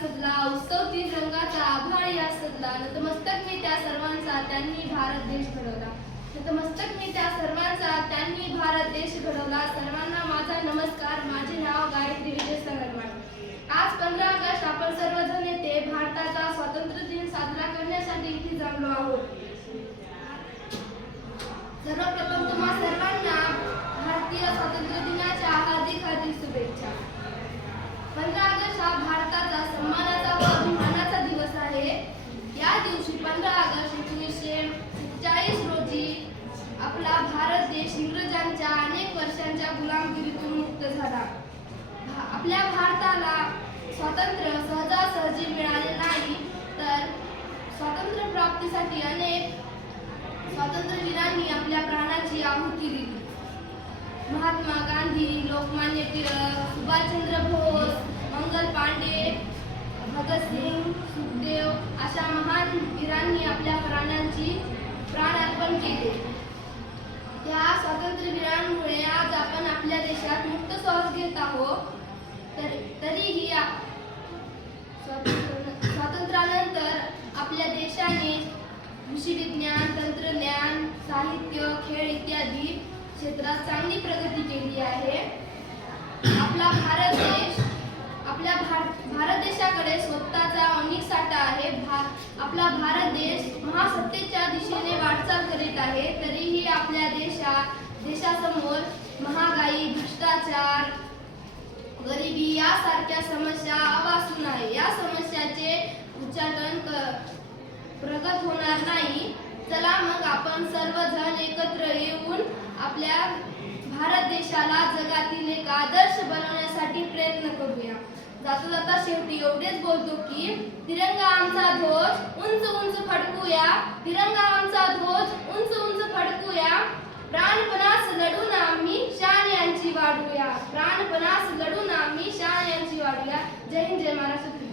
सदला उत्सव तीन रंगाचा आभाळ या सदला नतमस्तक मी त्या सर्वांचा त्यांनी भारत देश घडवला. नतमस्तक मी त्या सर्वांचा त्यांनी भारत देश घडवला. सर्वांना माझा नमस्कार. माझे नाव गायत्री विजय संगरवाड. आज 15 ऑगस्ट आपण सर्वजण येथे भारताचा स्वातंत्र्य दिन साजरा करण्यासाठी इथे जमलो आहोत. सर्वप्रथम तुम्हा सर्वांना भारतीय स्वातंत्र्य दिनाच्या हार्दिक हार्दिक शुभेच्छा. 15 ऑगस्ट हा भारताचा सन्मानाचा व अभिमानाचा दिवस आहे. या दिवशी 15 ऑगस्ट 1947 रोजी आपला भारत देश इंग्रजांच्या अनेक वर्षांच्या गुलामगिरीतून मुक्त झाला. आपल्या भारताला स्वातंत्र्य सहजासहजी मिळाले नाही, तर स्वातंत्र्य प्राप्तीसाठी अनेक स्वातंत्र्यवीरांनी आपल्या प्राणाची आहुती दिली. महात्मा गांधी, लोकमान्य टिळक, सुभाषचंद्र बोस, मंगल पांडे, भगतसिंग, सुखदेव अशा महान वीरांनी आपल्या प्राण अर्पण केले. त्या स्वातंत्र्यवीरांमुळे आज आपण आपल्या देशात मुक्त श्वास घेत आहोत. तरीही स्वातंत्र्यानंतर आपल्या देशाने कृषी विज्ञान, तंत्रज्ञान, साहित्य, खेळ इत्यादी क्षेत्रात चांगली प्रगती केली आहे. भारत देशाकडे स्वतःचा अनेक साठा आहे. आपला भारत देश महासत्तेच्या दिशेने वाटचाल करीत आहे. तरीही आपल्या देशासमोर महागाई, भ्रष्टाचार, गरिबी यासारख्या समस्या अवासून आहे. या समस्याचे उच्चाटन प्रगत होणार नाही. चला मग आपण सर्वजण एकत्र येऊन आपल्या भारत देशाला जगातील एक आदर्श बनवण्यासाठी प्रयत्न करूया. जाता जाता शेवटी एवढेच बोलतो की तिरंगा आमचा ध्वज उंच उंच फडकूया. तिरंगा आमचा ध्वज उंच उंच फडकूया. प्राणपणास लढून आम्ही शान यांची वाढूया. प्राणपणास लढून आम्ही शान यांची वाढूया. जय हिंद, जय महाराष्ट्र.